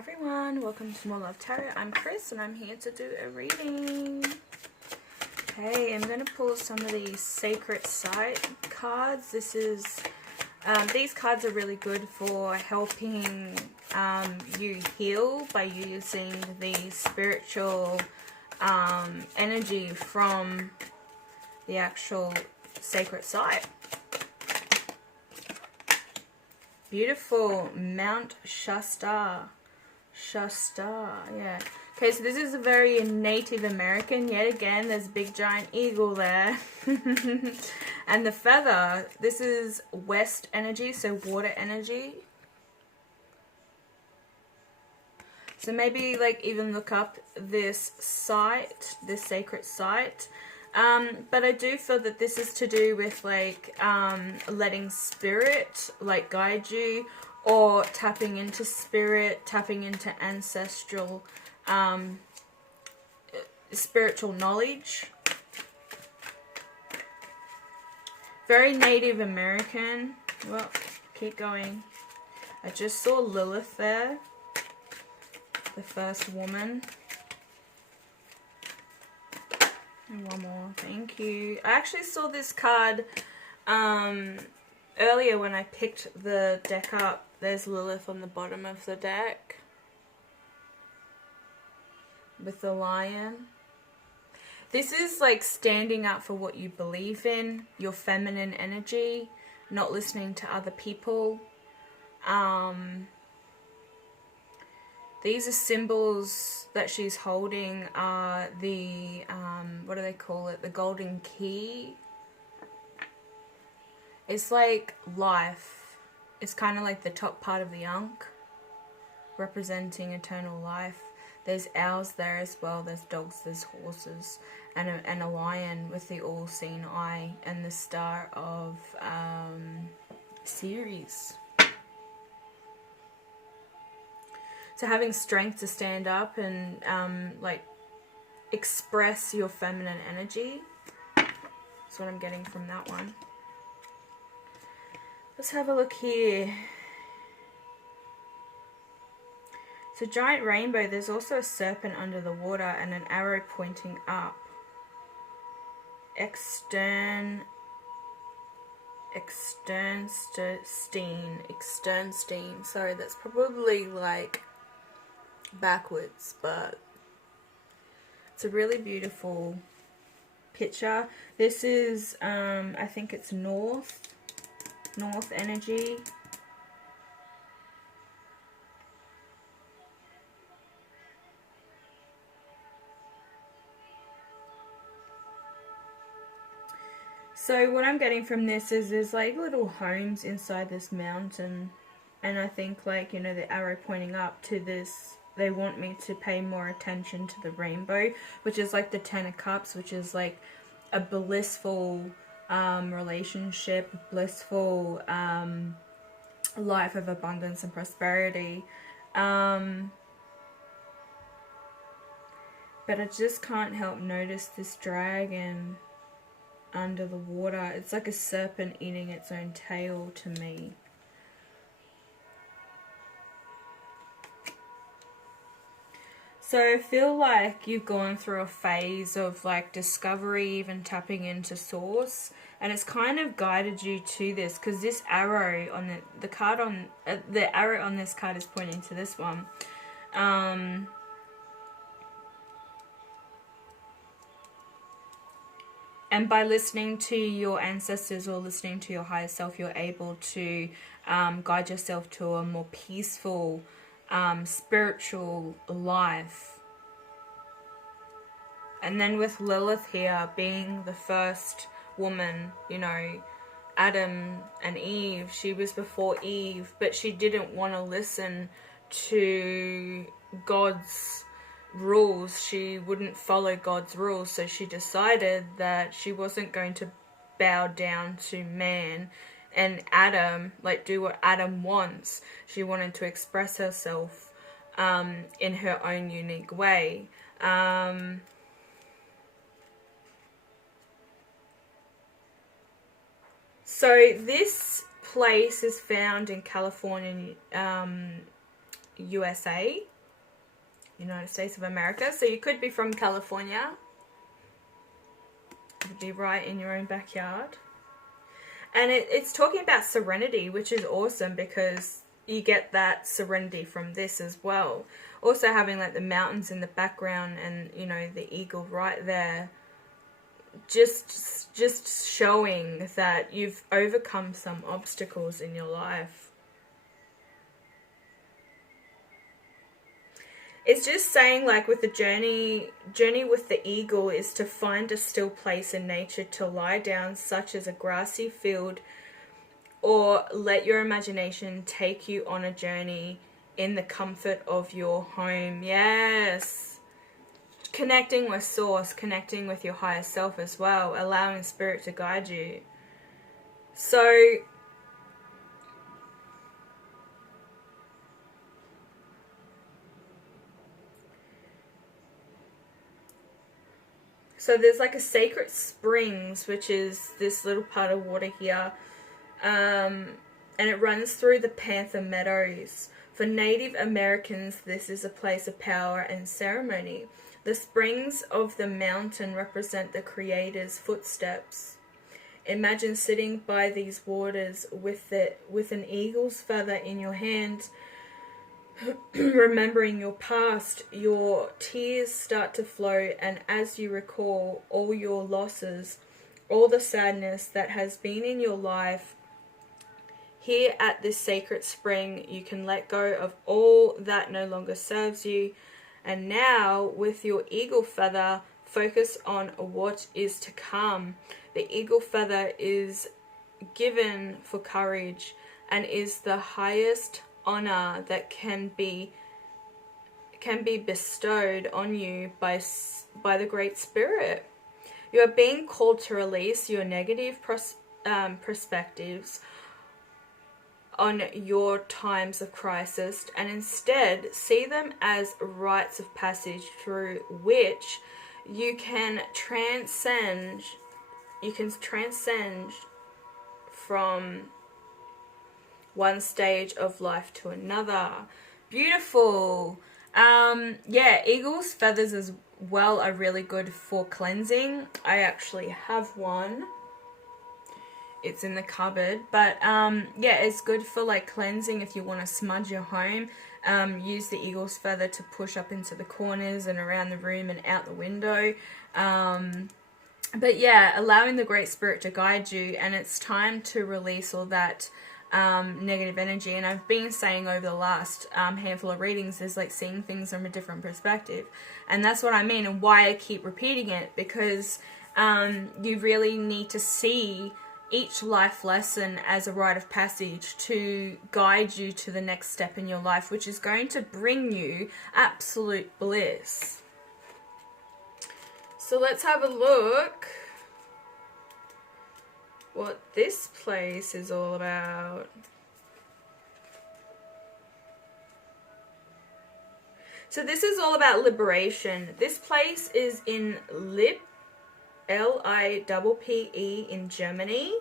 everyone, welcome to More Love Tarot. I'm Chris and I'm here to do a reading. Okay, I'm going to pull some of these Sacred Site cards. These cards are really good for helping you heal by using the spiritual energy from the actual sacred site. Beautiful Mount Shasta, yeah. Okay, so this is a very Native American. Yet again, there's a big giant eagle there. And the feather, this is West energy, so water energy. So maybe like even look up this site, this sacred site. But I do feel that this is to do with like letting spirit like guide you, or tapping into spirit, tapping into ancestral spiritual knowledge. Very Native American. Well, keep going. I just saw Lilith there, the first woman. And one more, thank you. I actually saw this card earlier when I picked the deck up. There's Lilith on the bottom of the deck with the lion. This is like standing up for what you believe in, your feminine energy, not listening to other people. These are symbols that she's holding, are the, what do they call it? The golden key. It's like life. It's kind of like the top part of the ankh, representing eternal life. There's owls there as well. There's dogs, there's horses, and a lion with the all-seeing eye, and the star of Ceres. So having strength to stand up and like express your feminine energy. That's what I'm getting from that one. Let's have a look here. So giant rainbow, there's also a serpent under the water and an arrow pointing up. Externstein. Sorry, that's probably like backwards, but it's a really beautiful picture. This is I think it's north energy. So what I'm getting from this is there's like little homes inside this mountain, and I think like, you know, the arrow pointing up to this, they want me to pay more attention to the rainbow, which is like the Ten of Cups, which is like a blissful relationship, blissful life of abundance and prosperity. But I just can't help notice this dragon under the water. It's like a serpent eating its own tail to me. So I feel like you've gone through a phase of like discovery, even tapping into source, and it's kind of guided you to this, because this arrow on the card on the arrow on this card is pointing to this one. And by listening to your ancestors or listening to your higher self, you're able to guide yourself to a more peaceful spiritual life. And then with Lilith here being the first woman, you know, Adam and Eve, she was before Eve, but she didn't want to listen to God's rules. She wouldn't follow God's rules, so she decided that she wasn't going to bow down to man and Adam, like do what Adam wants. She wanted to express herself in her own unique way. So this place is found in California, USA. United States of America. So you could be from California. It would be right in your own backyard. And it's talking about serenity, which is awesome because you get that serenity from this as well. Also having like the mountains in the background and, you know, the eagle right there. Just showing that you've overcome some obstacles in your life. It's just saying, like, with the journey with the eagle is to find a still place in nature to lie down, such as a grassy field, or let your imagination take you on a journey in the comfort of your home. Yes. Connecting with source, connecting with your higher self as well, allowing spirit to guide you. So there's like a sacred springs, which is this little part of water here. And it runs through the Panther Meadows. For Native Americans, this is a place of power and ceremony. The springs of the mountain represent the Creator's footsteps. Imagine sitting by these waters with an eagle's feather in your hand, remembering your past. Your tears start to flow, and as you recall all your losses, all the sadness that has been in your life, here at this sacred spring, you can let go of all that no longer serves you. And now, with your eagle feather, focus on what is to come. The eagle feather is given for courage and is the highest honor that can be bestowed on you by the Great Spirit. You are being called to release your negative perspectives on your times of crisis and instead see them as rites of passage through which you can transcend from one stage of life to another. Beautiful. Yeah, eagle's feathers as well are really good for cleansing. I actually have one. It's in the cupboard, but yeah, it's good for like cleansing if you want to smudge your home. Use the eagle's feather to push up into the corners and around the room and out the window. But yeah, allowing the Great Spirit to guide you, and it's time to release all that negative energy. And I've been saying over the last handful of readings is like seeing things from a different perspective, and that's what I mean and why I keep repeating it, because you really need to see each life lesson as a rite of passage to guide you to the next step in your life, which is going to bring you absolute bliss. So let's have a look what this place is all about. So this is all about liberation. This place is in Lippe, Lippe in Germany.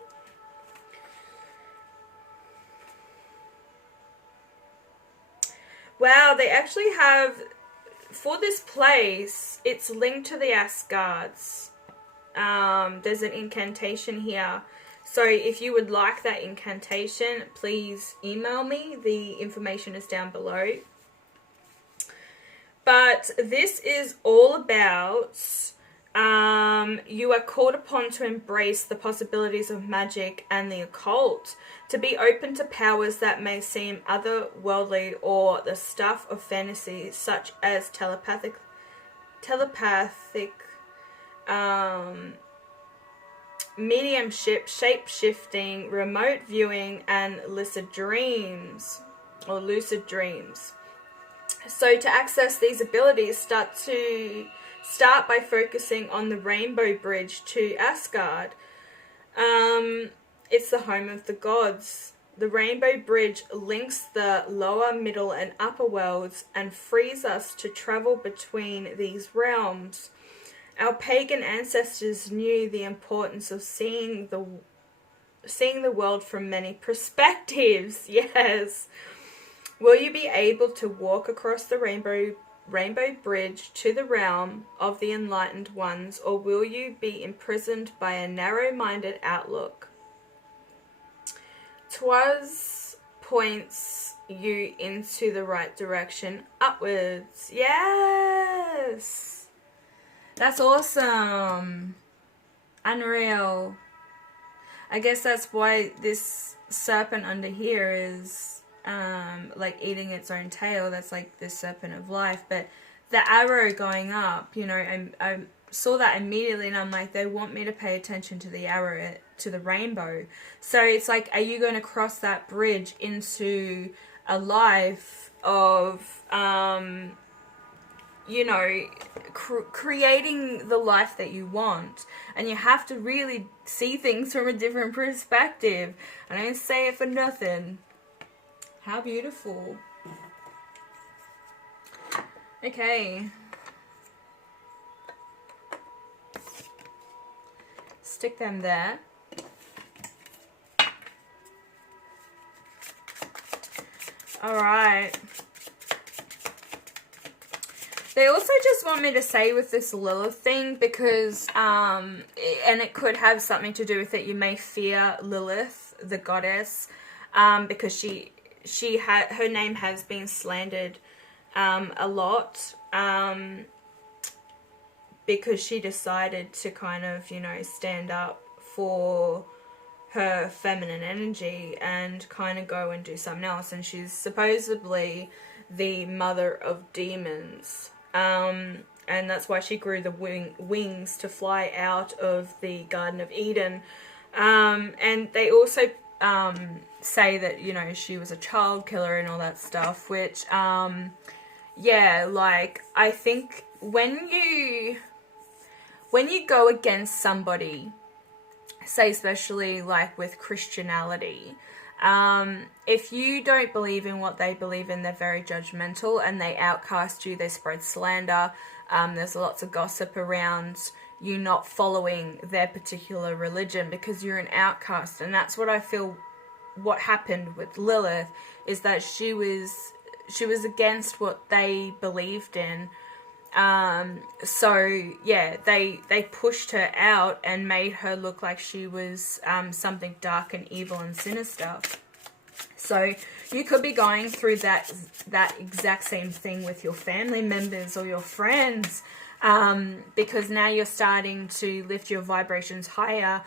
Wow, they actually have, for this place, it's linked to the Asgards. There's an incantation here. So if you would like that incantation, please email me. The information is down below. But this is all about you are called upon to embrace the possibilities of magic and the occult, to be open to powers that may seem otherworldly or the stuff of fantasy, such as telepathic mediumship, shape-shifting, remote viewing, and lucid dreams. So to access these abilities, start by focusing on the Rainbow Bridge to Asgard. It's the home of the gods. The Rainbow Bridge links the lower, middle, and upper worlds and frees us to travel between these realms. Our pagan ancestors knew the importance of seeing the world from many perspectives. Yes. Will you be able to walk across the Rainbow rainbow bridge to the realm of the enlightened ones, or will you be imprisoned by a narrow-minded outlook? 'Twas points you into the right direction, upwards. Yes! That's awesome. Unreal. I guess that's why this serpent under here is like eating its own tail. That's like the serpent of life. But the arrow going up, you know, I saw that immediately, and I'm like, they want me to pay attention to the arrow, to the rainbow. So it's like, are you going to cross that bridge into a life of you know, creating the life that you want? And you have to really see things from a different perspective. I don't say it for nothing. How beautiful. Okay. Stick them there. Alright. They also just want me to say with this Lilith thing, because, and it could have something to do with it, you may fear Lilith, the goddess, because her name has been slandered a lot, because she decided to kind of, you know, stand up for her feminine energy and kind of go and do something else. And she's supposedly the mother of demons, and that's why she grew the wings to fly out of the Garden of Eden. And they also say that, you know, she was a child killer and all that stuff, which yeah, like, I think when you go against somebody, say especially like with Christianity, if you don't believe in what they believe in, they're very judgmental and they outcast you, they spread slander, there's lots of gossip around you not following their particular religion because you're an outcast. And that's what I feel what happened with Lilith, is that she was against what they believed in. So yeah, they pushed her out and made her look like she was something dark and evil and sinister. So you could be going through that exact same thing with your family members or your friends, because now you're starting to lift your vibrations higher.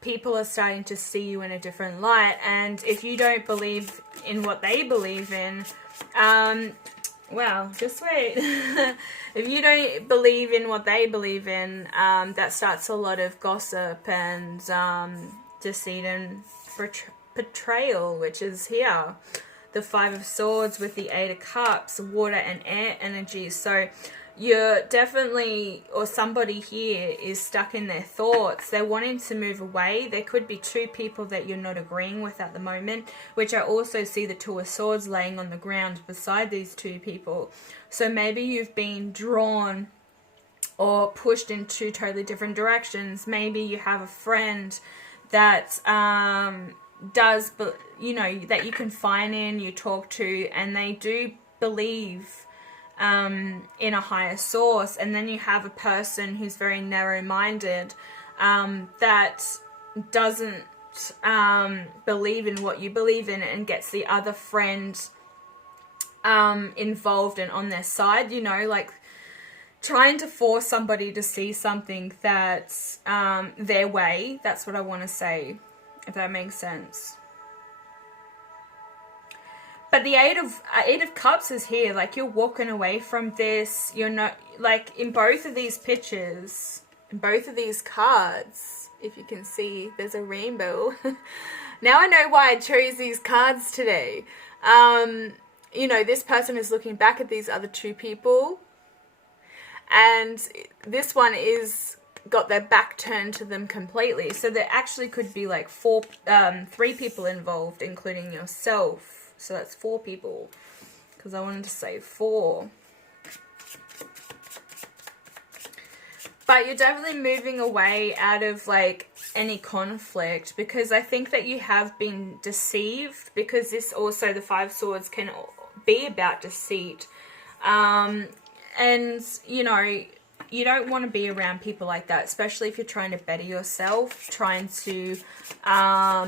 People are starting to see you in a different light, and if you don't believe in what they believe in, well, just wait. If you don't believe in what they believe in, that starts a lot of gossip and deceit and betrayal, which is here. The Five of Swords with the Eight of Cups, water and air energy. So you're definitely, or somebody here is stuck in their thoughts. They're wanting to move away. There could be two people that you're not agreeing with at the moment, which I also see the Two of Swords laying on the ground beside these two people. So maybe you've been drawn or pushed in two totally different directions. Maybe you have a friend that does, you know, that you confide in, you talk to, and they do believe in a higher source. And then you have a person who's very narrow-minded, that doesn't believe in what you believe in, and gets the other friend involved and on their side, you know, like trying to force somebody to see something that's their way. That's what I want to say, if that makes sense. But the Eight of Cups is here. Like, you're walking away from this. You're not, like, in both of these pictures, in both of these cards, if you can see, there's a rainbow. Now I know why I chose these cards today. You know, this person is looking back at these other two people, and this one is got their back turned to them completely. So there actually could be like three people involved, including yourself. So that's four people, because I wanted to say four. But you're definitely moving away out of like any conflict, because I think that you have been deceived, because this also, the Five Swords, can be about deceit. And And, you know, you don't want to be around people like that, especially if you're trying to better yourself, trying to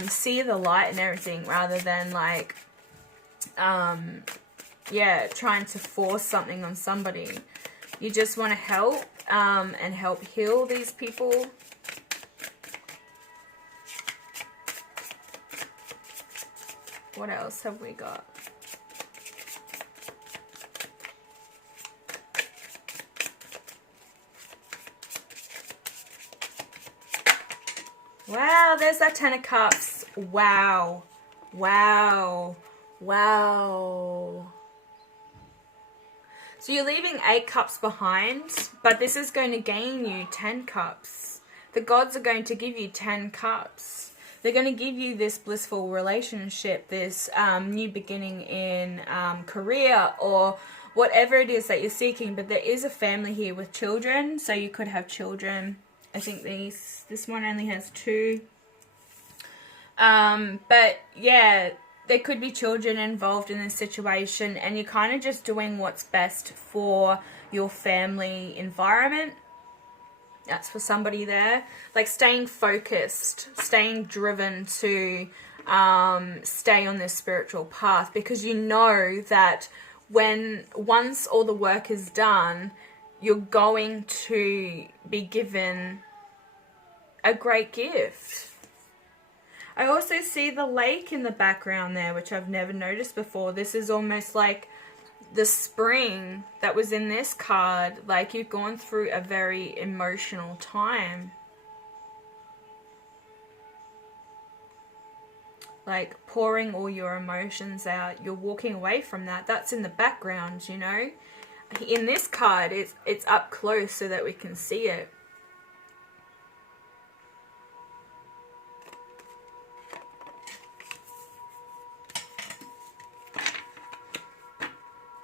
see the light and everything, rather than like, yeah, trying to force something on somebody. You just want to help and help heal these people. What else have we got? Wow, there's that Ten of Cups. Wow. Wow. Wow. So you're leaving 8 cups behind, but this is going to gain you 10 cups. The gods are going to give you 10 cups. They're going to give you this blissful relationship, this new beginning in career, or whatever it is that you're seeking. But there is a family here with children, so you could have children. I think this one only has 2. But yeah, there could be children involved in this situation, and you're kind of just doing what's best for your family environment. That's for somebody there. Like staying focused, staying driven to stay on this spiritual path, because you know that once all the work is done, you're going to be given a great gift. I also see the lake in the background there, which I've never noticed before. This is almost like the spring that was in this card. Like you've gone through a very emotional time. Like pouring all your emotions out. You're walking away from that. That's in the background, you know. In this card, it's up close so that we can see it.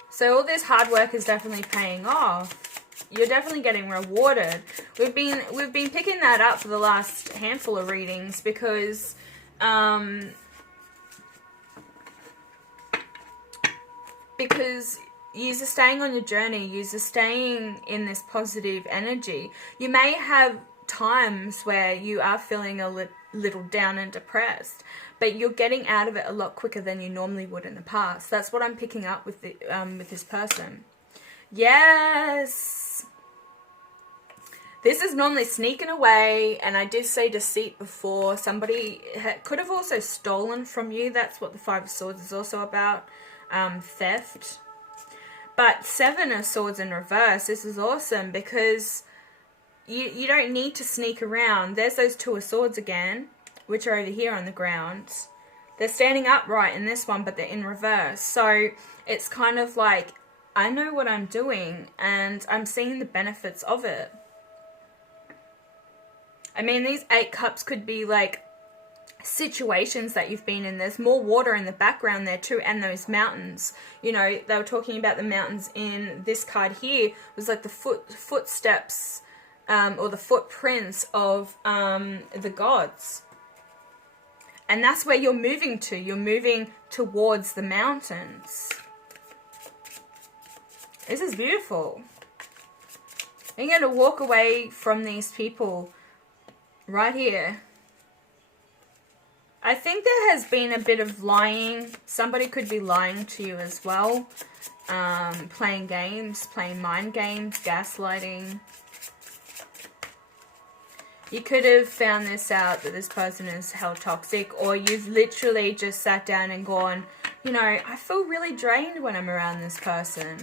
So all this hard work is definitely paying off. You're definitely getting rewarded. We've been picking that up for the last handful of readings, because you're staying on your journey, you're staying in this positive energy. You may have times where you are feeling a little down and depressed, but you're getting out of it a lot quicker than you normally would in the past. That's what I'm picking up with this person. Yes! This is normally sneaking away, and I did say deceit before. Somebody could have also stolen from you. That's what the Five of Swords is also about. Theft. But 7 of Swords in reverse. This is awesome, because you don't need to sneak around. There's those 2 of Swords again, which are over here on the ground. They're standing upright in this one, but they're in reverse. So it's kind of like, I know what I'm doing, and I'm seeing the benefits of it. I mean, these 8 cups could be like situations that you've been in. There's more water in the background there too, and those mountains. You know, they were talking about the mountains in this card here. It was like the footsteps or the footprints of the gods. And that's where you're moving to. You're moving towards the mountains. This is beautiful. You're going to walk away from these people right here. I think there has been a bit of lying. Somebody could be lying to you as well. Playing games, playing mind games, gaslighting. You could have found this out, that this person is hell toxic, or you've literally just sat down and gone, you know, I feel really drained when I'm around this person.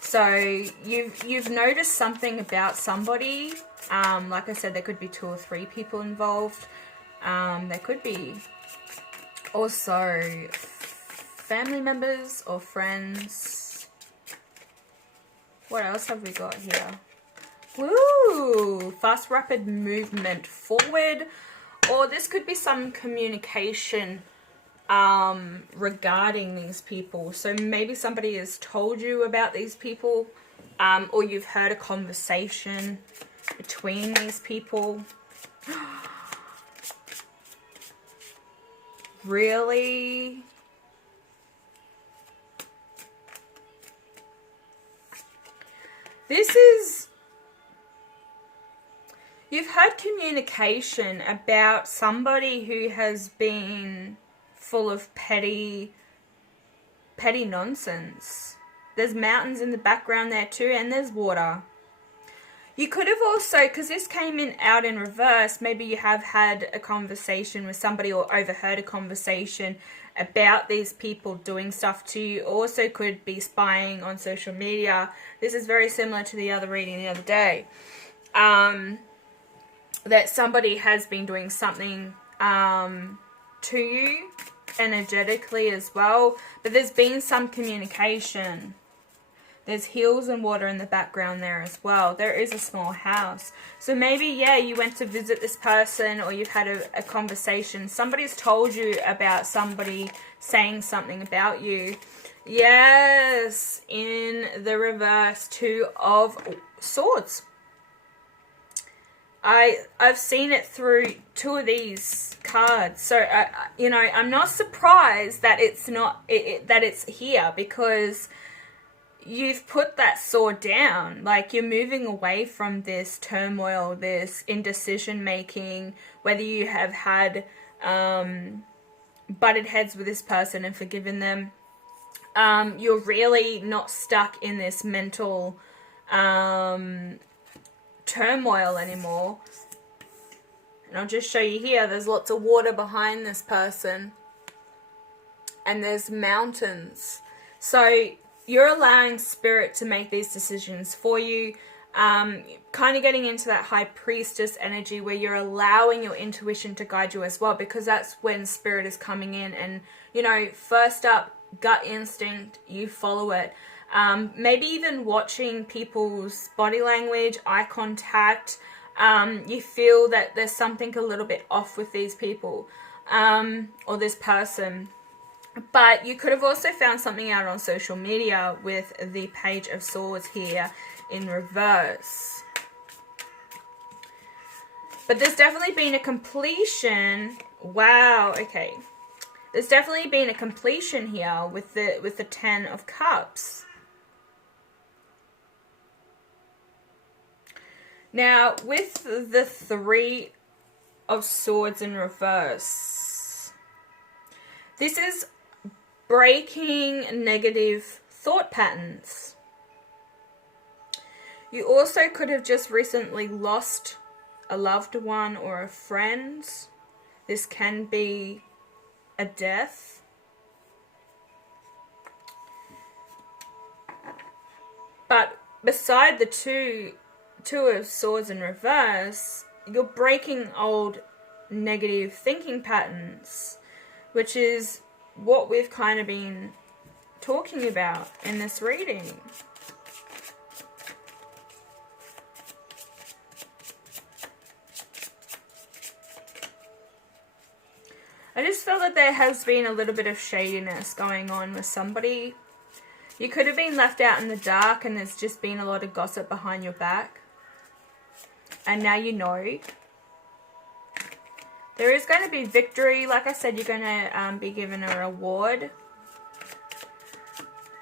So you've noticed something about somebody. Like I said, there could be 2 or 3 people involved. There could be also family members or friends. What else have we got here? Woo! Fast, rapid movement forward. Or this could be some communication regarding these people. So maybe somebody has told you about these people, or you've heard a conversation between these people. Really? This is, you've had communication about somebody who has been full of petty nonsense. There's mountains in the background there too, and there's water. You could have also, because this came out in reverse, maybe you have had a conversation with somebody or overheard a conversation about these people doing stuff to you. Also could be spying on social media. This is very similar to the other reading the other day. That somebody has been doing something to you energetically as well. But there's been some communication. There's hills and water in the background there as well. There is a small house. So maybe, yeah, you went to visit this person, or you've had a conversation. Somebody's told you about somebody saying something about you. Yes, in the reverse, 2 of Swords. I've seen it through 2 of these cards. So, you know, I'm not surprised that it's not, that it's here, because you've put that sword down. Like, you're moving away from this turmoil, this indecision making, whether you have had butted heads with this person and forgiven them. You're really not stuck in this mental turmoil anymore. And I'll just show you here, there's lots of water behind this person, and there's mountains. So you're allowing spirit to make these decisions for you. Kind of getting into that high priestess energy where you're allowing your intuition to guide you as well, because that's when spirit is coming in. And, you know, first up, gut instinct, you follow it. Maybe even watching people's body language, eye contact. You feel that there's something a little bit off with these people, or this person. But you could have also found something out on social media with the Page of Swords here in reverse. But there's definitely been a completion. Wow, okay. There's definitely been a completion here with the 10 of Cups. Now, with the 3 of Swords in reverse, this is breaking negative thought patterns. You also could have just recently lost a loved one or a friend. This can be a death. But beside the two of Swords in reverse, you're breaking old negative thinking patterns, which is what we've kind of been talking about in this reading. I just feel that there has been a little bit of shadiness going on with somebody. You could have been left out in the dark and there's just been a lot of gossip behind your back. And now you know. There is going to be victory. Like I said, you're going to be given a reward.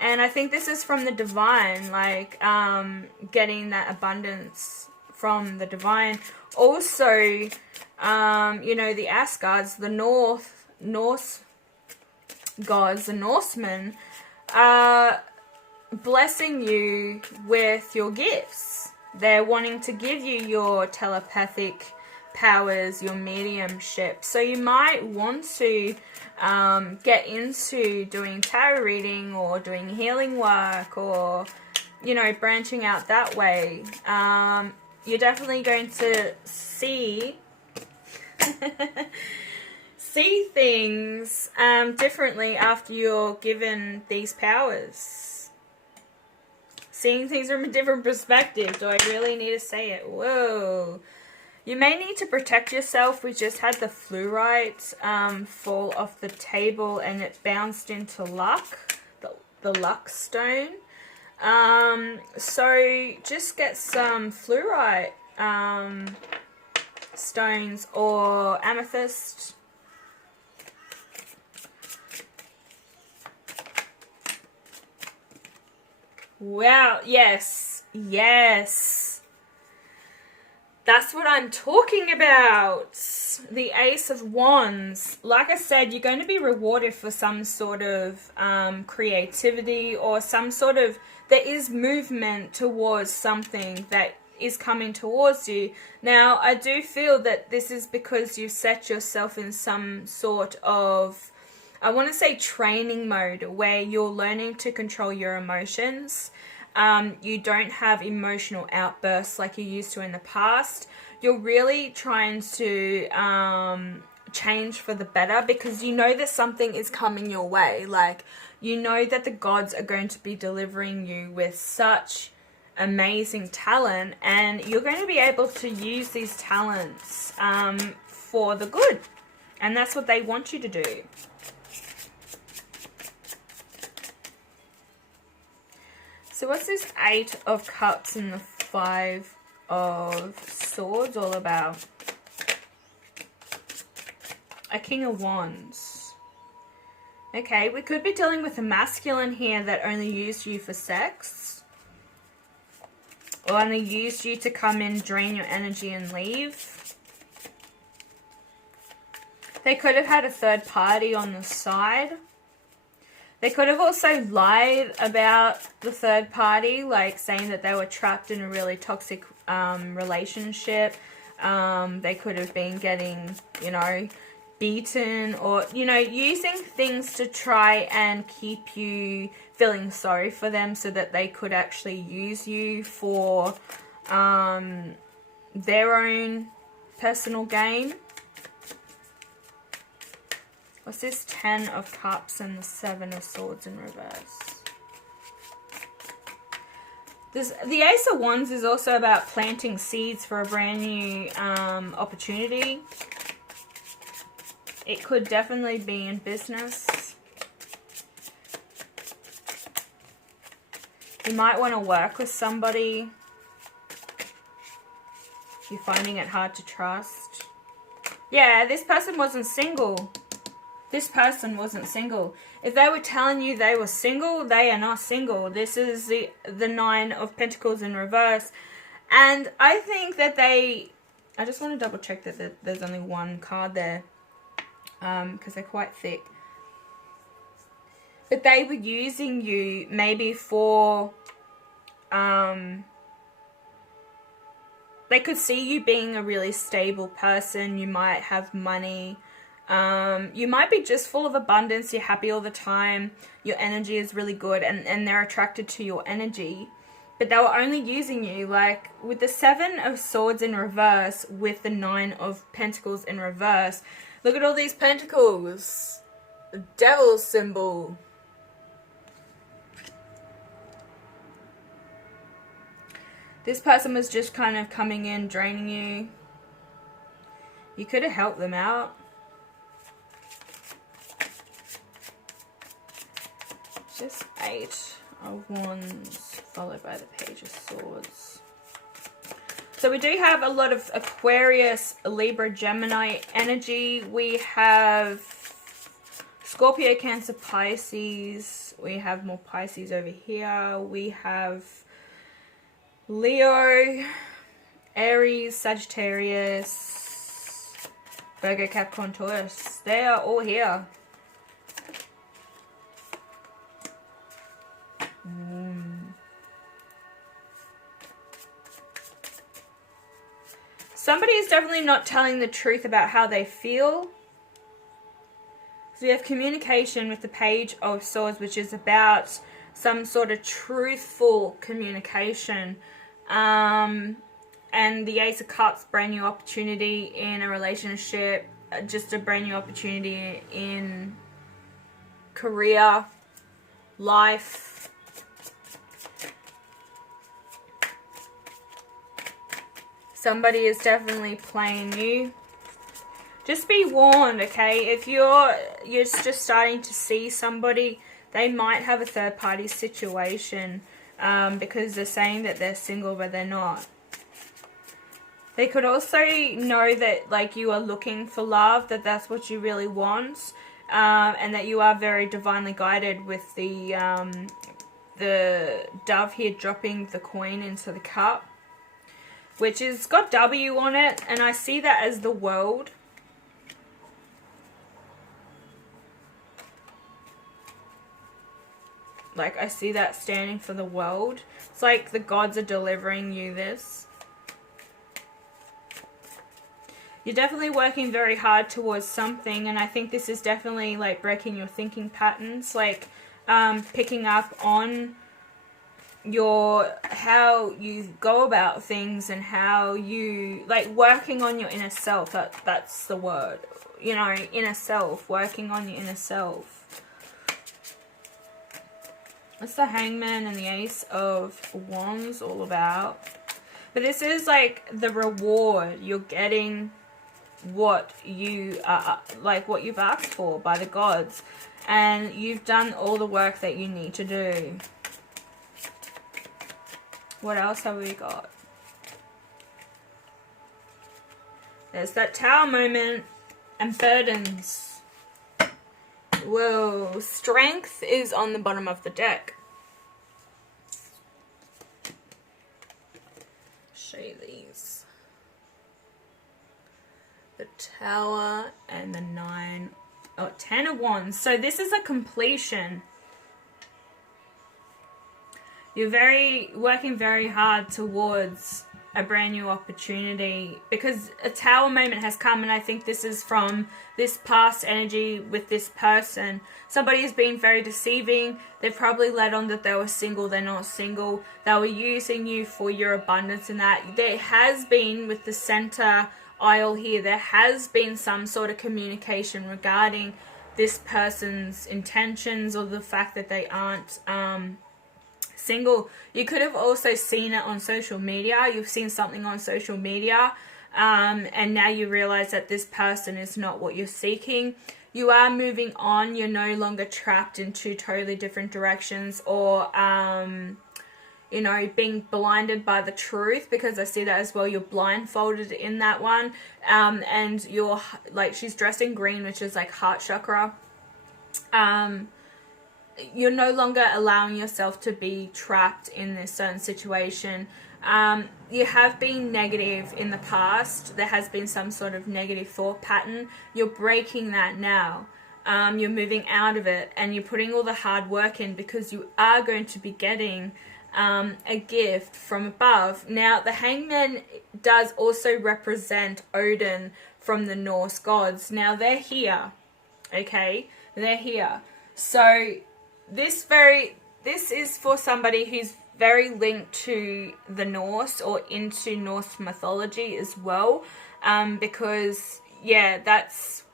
And I think this is from the divine, like getting that abundance from the divine. Also, you know, the Asgards, the Norse gods, the Norsemen, are blessing you with your gifts. They're wanting to give you your telepathic powers, your mediumship. So you might want to get into doing tarot reading or doing healing work, or, you know, branching out that way. You're definitely going to see see things differently after you're given these powers. Seeing things from a different perspective. Do I really need to say it? Whoa. You may need to protect yourself. We just had the fluorite fall off the table and it bounced into luck, the luck stone. So just get some fluorite stones or amethyst. Wow, yes. Yes. That's what I'm talking about. The Ace of Wands. Like I said, you're going to be rewarded for some sort of creativity or some sort of... There is movement towards something that is coming towards you. Now, I do feel that this is because you've set yourself in some sort of... I want to say training mode where you're learning to control your emotions. You don't have emotional outbursts like you used to in the past. You're really trying to change for the better because you know that something is coming your way. Like, you know that the gods are going to be delivering you with such amazing talent, and you're going to be able to use these talents for the good. And that's what they want you to do. So what's this Eight of Cups and the Five of Swords all about? A King of Wands. Okay, we could be dealing with a masculine here that only used you for sex. Or only used you to come in, drain your energy and leave. They could have had a third party on the side. They could have also lied about the third party, like saying that they were trapped in a really toxic relationship. They could have been getting, you know, beaten or, you know, using things to try and keep you feeling sorry for them so that they could actually use you for their own personal gain. What's this? 10 of Cups and the 7 of Swords in reverse. The Ace of Wands is also about planting seeds for a brand new opportunity. It could definitely be in business. You might want to work with somebody. You're finding it hard to trust. Yeah, this person wasn't single. This person wasn't single. If they were telling you they were single, they are not single. This is the 9 of Pentacles in reverse. And I think that I just want to double check that there's only one card there. Because they're quite thick. But they were using you maybe for... they could see you being a really stable person. You might have money. You might be just full of abundance. You're happy all the time. Your energy is really good, and they're attracted to your energy. But they were only using you, like with the 7 of Swords in reverse, with the 9 of Pentacles in reverse. Look at all these pentacles. The devil symbol. This person was just kind of coming in, draining you. You could have helped them out. Just 8 of Wands, followed by the Page of Swords. So we do have a lot of Aquarius, Libra, Gemini energy. We have Scorpio, Cancer, Pisces. We have more Pisces over here. We have Leo, Aries, Sagittarius, Virgo, Capricorn, Taurus. They are all here. Somebody is definitely not telling the truth about how they feel. So we have communication with the Page of Swords, which is about some sort of truthful communication. And the Ace of Cups, brand new opportunity in a relationship. Just a brand new opportunity in career, life. Somebody is definitely playing you. Just be warned, okay? If you're just starting to see somebody, they might have a third party situation because they're saying that they're single, but they're not. They could also know that, like, you are looking for love, that that's what you really want, and that you are very divinely guided with the the dove here dropping the coin into the cup, which has got W on it, and I see that as the world. Like, I see that standing for the world. It's like the gods are delivering you this. You're definitely working very hard towards something, and I think this is definitely like breaking your thinking patterns, like picking up on how you go about things and how you, like, working on your inner self. That's the word, you know, inner self, working on your inner self. What's the Hangman and the Ace of Wands all about? But this is like the reward. You're getting what you are, like what you've asked for by the gods, and you've done all the work that you need to do. What else have we got? There's that Tower moment and burdens. Whoa, Strength is on the bottom of the deck. Show you these. The Tower and the 10 of Wands. So this is a completion. You're working very hard towards a brand new opportunity, because a Tower moment has come, and I think this is from this past energy with this person. Somebody has been very deceiving. They've probably led on that they were single. They're not single. They were using you for your abundance, and that there has been, with the center aisle here, there has been some sort of communication regarding this person's intentions or the fact that they aren't single. You could have also seen it on social media. You've seen something on social media, and now you realize that this person is not what you're seeking. You are moving on. You're no longer trapped in two totally different directions, or you know, being blinded by the truth, because I see that as well. You're blindfolded in that one, and you're like, she's dressed in green, which is like heart chakra. You're no longer allowing yourself to be trapped in this certain situation. You have been negative in the past. There has been some sort of negative thought pattern. You're breaking that now. You're moving out of it, and you're putting all the hard work in, because you are going to be getting a gift from above. Now, the Hangman does also represent Odin from the Norse gods. Now, they're here. Okay? They're here. So this is for somebody who's very linked to the Norse or into Norse mythology as well, because yeah, that's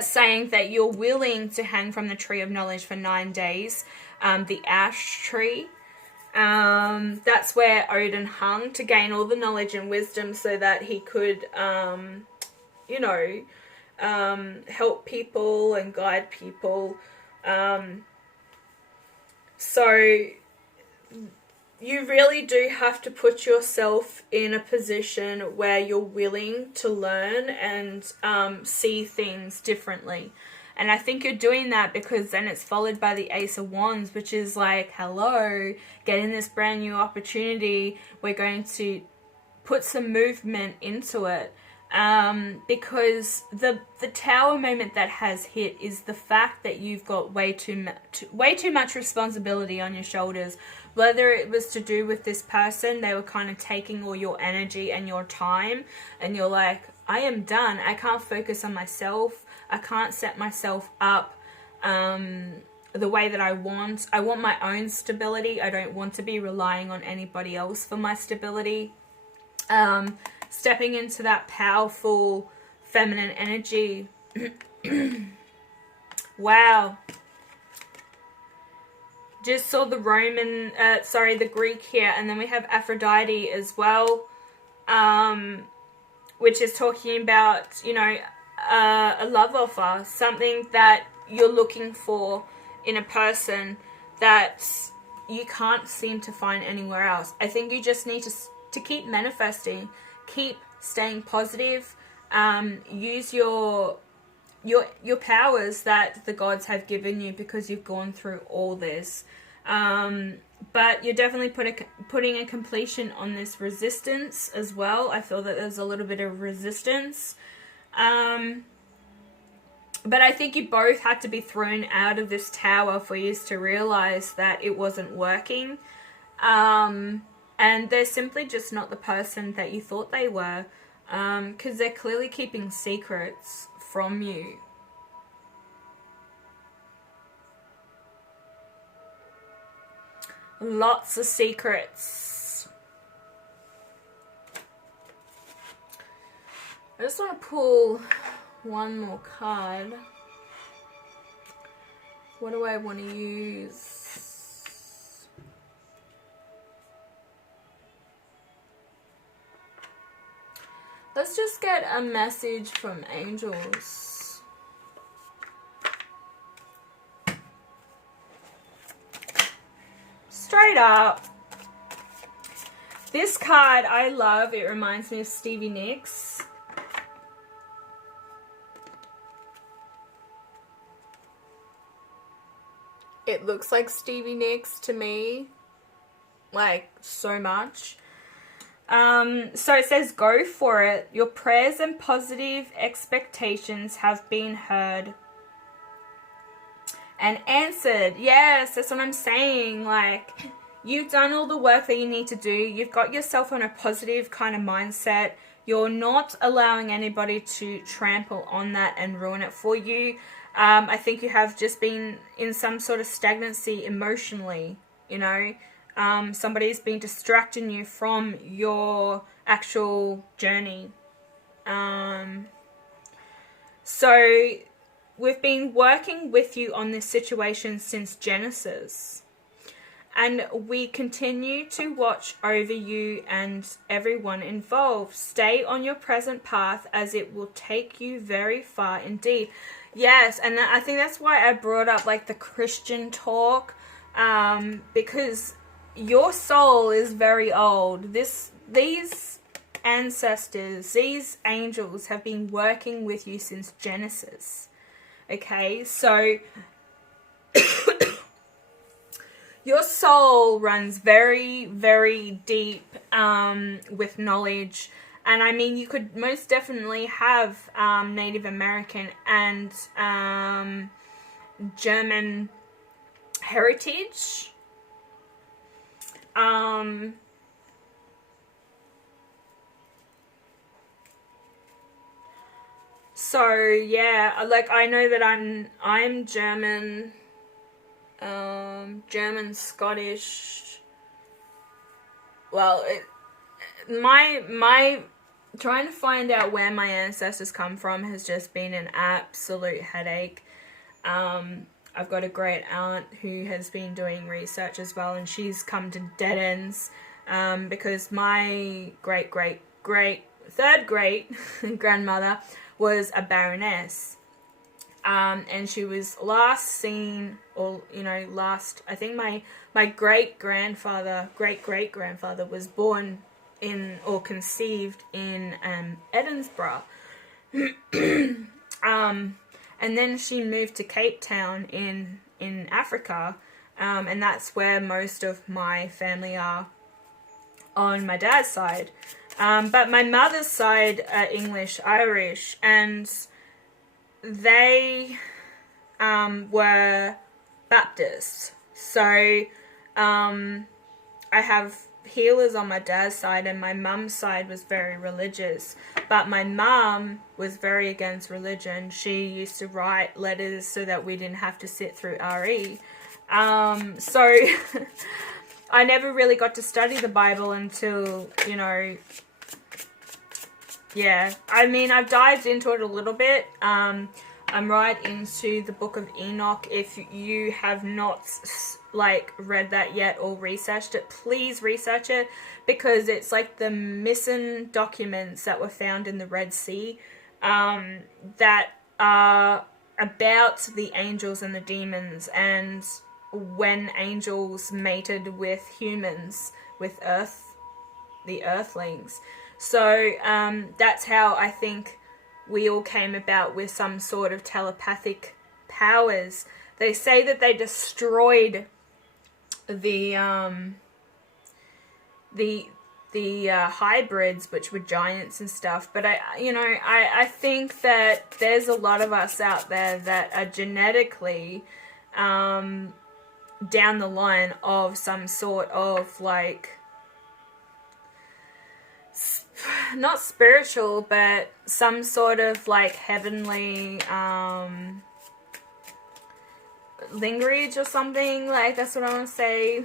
saying that you're willing to hang from the tree of knowledge for 9 days, the ash tree. That's where Odin hung to gain all the knowledge and wisdom, so that he could you know, help people and guide people. So you really do have to put yourself in a position where you're willing to learn and see things differently. And I think you're doing that, because then it's followed by the Ace of Wands, which is like, hello, getting this brand new opportunity. We're going to put some movement into it. Because the Tower moment that has hit is the fact that you've got way too much responsibility on your shoulders. Whether it was to do with this person, they were kind of taking all your energy and your time, and you're like, I am done. I can't focus on myself. I can't set myself up the way that I want. I want my own stability. I don't want to be relying on anybody else for my stability. Stepping into that powerful feminine energy. Wow. Just saw the the Greek here, and then we have Aphrodite as well, which is talking about, you know, a love offer, something that you're looking for in a person that you can't seem to find anywhere else. I think you just need to keep manifesting. Keep staying positive. Use your powers that the gods have given you, because you've gone through all this. But you're definitely putting a completion on this resistance as well. I feel that there's a little bit of resistance. But I think you both had to be thrown out of this tower for you to realize that it wasn't working. And they're simply just not the person that you thought they were. Because they're clearly keeping secrets from you. Lots of secrets. I just want to pull one more card. What do I want to use? Let's just get a message from angels. Straight up. This card I love. It reminds me of Stevie Nicks. It looks like Stevie Nicks to me. Like, so much. So it says, go for it. Your prayers and positive expectations have been heard and answered. Yes, that's what I'm saying. Like, you've done all the work that you need to do. You've got yourself on a positive kind of mindset. You're not allowing anybody to trample on that and ruin it for you. I think you have just been in some sort of stagnancy emotionally, you know. Somebody's been distracting you from your actual journey. So we've been working with you on this situation since Genesis. And we continue to watch over you and everyone involved. Stay on your present path as it will take you very far indeed. Yes, and I think that's why I brought up like the Christian talk, because your soul is very old. These ancestors, these angels have been working with you since Genesis. Okay, so your soul runs very, very deep with knowledge. And I mean, you could most definitely have Native American and German heritage. So yeah, like I know that I'm German, German, Scottish. Well, my trying to find out where my ancestors come from has just been an absolute headache. I've got a great aunt who has been doing research as well, and she's come to dead ends because my third great grandmother was a baroness, and she was last seen, or I think my great grandfather was born in or conceived in Edinburgh. And then she moved to Cape Town in Africa, and that's where most of my family are on my dad's side. But my mother's side are English, Irish, and they were Baptists. So I have healers on my dad's side, and my mum's side was very religious. But my mum was very against religion. She used to write letters so that we didn't have to sit through RE. So I never really got to study the Bible until, yeah. I mean, I've dived into it a little bit. I'm right into the Book of Enoch. If you have not read that yet or researched it, please research it, because it's like the missing documents that were found in the Red Sea that are about the angels and the demons, and when angels mated with humans, with the earthlings. So that's how I think we all came about with some sort of telepathic powers. They say that they destroyed the hybrids, which were giants and stuff. But I think that there's a lot of us out there that are genetically down the line of some sort of like, not spiritual, but some sort of like heavenly language or something. Like, that's what I want to say.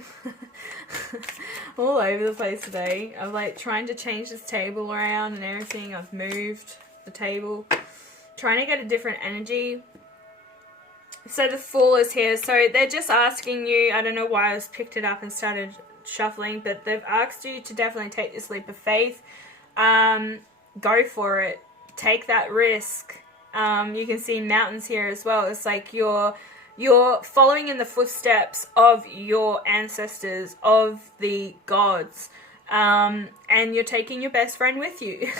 All over the place today. I'm like trying to change this table around and everything. I've moved the table, trying to get a different energy. So the Fool is here. So they're just asking you, I don't know why I just picked it up and started shuffling, but they've asked you to definitely take this leap of faith. Go for it. Take that risk. You can see mountains here as well. It's like you're following in the footsteps of your ancestors, of the gods, and you're taking your best friend with you.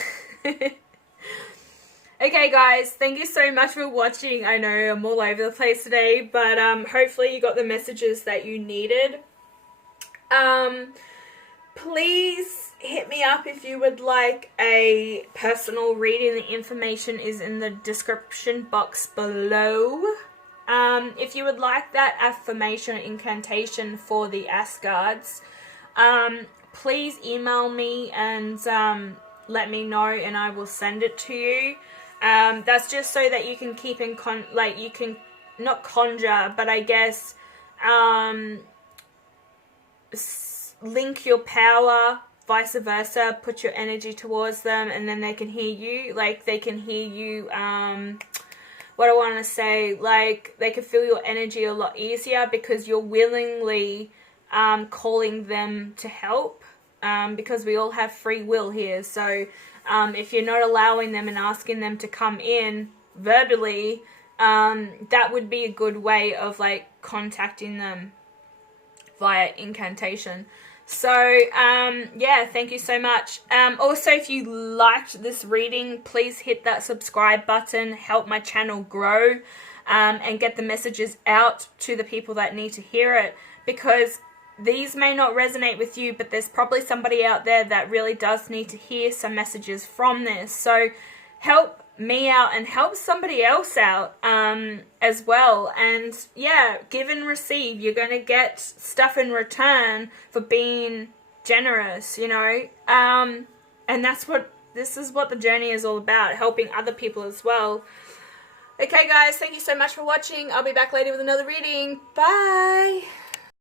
Okay, guys, thank you so much for watching. I know I'm all over the place today, but hopefully you got the messages that you needed. Please hit me up if you would like a personal reading. The information is in the description box below. If you would like that affirmation incantation for the Asgards, please email me and let me know, and I will send it to you. That's just so that you can keep in you can not conjure, but I guess link your power, vice versa, put your energy towards them, and then they can hear you. Like, they can hear you, what I want to say, like, they can feel your energy a lot easier because you're willingly calling them to help, because we all have free will here. So if you're not allowing them and asking them to come in verbally, that would be a good way of like contacting them via incantation. So yeah, thank you so much. Also, if you liked this reading, please hit that subscribe button, help my channel grow, and get the messages out to the people that need to hear it, because these may not resonate with you, but there's probably somebody out there that really does need to hear some messages from this. So help me out and help somebody else out as well. And yeah, give and receive. You're going to get stuff in return for being generous, you know. And this is what the journey is all about, helping other people as well. Okay, guys, thank you so much for watching. I'll be back later with another reading. Bye.